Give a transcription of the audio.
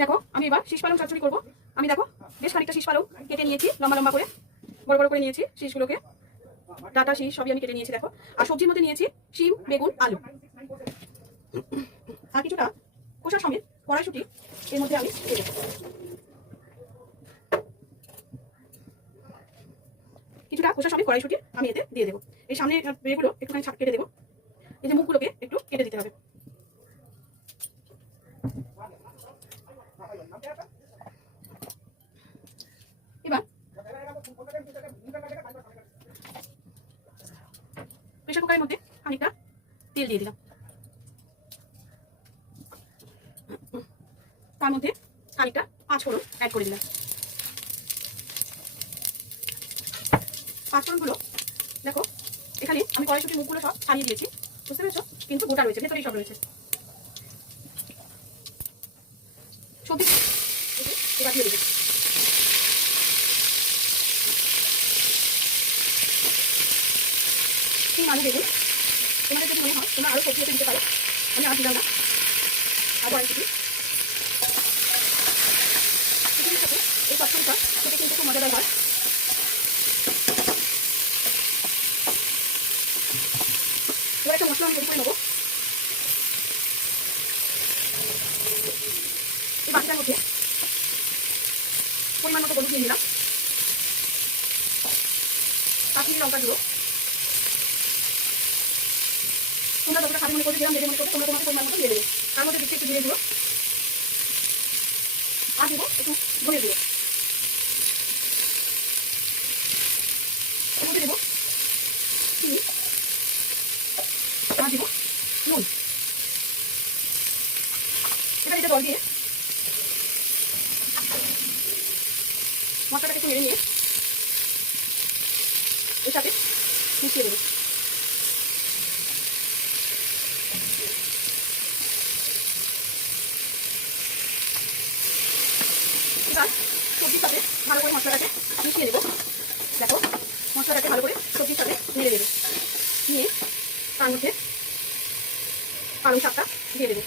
দেখো আমি এবার শীষ পালং চচ্চড়ি করবো। আমি দেখো বেশ খানিকটা শীষ পালং কেটে নিয়েছি, লম্বা লম্বা করে বড় বড় করে নিয়েছি শীষগুলোকে, ডাটা শীষ সবই আমি কেটে নিয়েছি দেখো। আর সবজির মধ্যে নিয়েছি শিম, বেগুন, আলু আর কিছুটা খোসা সমেত কড়াইশুঁটি এর মধ্যে আমি দিয়ে দেবো। কিছুটা খোসা সমেত কড়াইশুঁটি আমি এতে দিয়ে দেবো। এই সামনে এগুলো একটুখানি ছাপ কেটে দেবো। এই যে মুখগুলোকে একটু কেটে দিতে হবে। এবার প্রেসার কুকারের মধ্যে খানিকটা তেল দিয়ে দিলাম, তার মধ্যে খানিকটা পাঁচফোড়ন অ্যাড করে দিলাম। পাঁচফোড়নগুলো দেখো এখানে আমি কড়াইশুঁটির মুখগুলো সব ছাড়িয়ে দিয়েছি, বুঝতে পেরেছো, কিন্তু গোটা রয়েছে, ভেতরেই সব রয়েছে। সবজি এবার দিয়ে দেবো। শিম, আলু, বেগুন তোমাদের যদি মনে হয় তোমরা আরও সবজি দিতে পারো, আমি আর দিলাম না। আর কড়াইশুঁটি সাথে এই চচ্চড়িটা খেতে কিন্তু খুব মজাদার হয়। এবার একটা মশলা আমি তৈরি করে নেবো। এই বাটিটার মধ্যে পরিমাণ মতো হলুদ দিয়ে নিলাম, কাশ্মীরি লঙ্কা গুঁড়ো তোমরা যতটা খাবে মনে করবে, যেরকম দেখে মনে করবে তোমরা তোমাকে পরিমাণ মতো দিয়ে দেবে। তার মধ্যে দিচ্ছি একটু জিরে গুঁড়ো আর দেবো একটু ধনে গুঁড়ো, এর মধ্যে দেবো চিনি আর দেবো নুন। এটা দিতে জল দিয়ে মশলাটাকে একটু নেড়ে নিয়ে এর সাথে মিশিয়ে দেবো। এবার সবজির সাথে ভালো করে মশলাটাকে মিশিয়ে দেবো। দেখো মশলাটাকে ভালো করে সবজির সাথে নেড়ে দেবো, নিয়ে তার মধ্যে পালং শাকটা দিয়ে দেবো।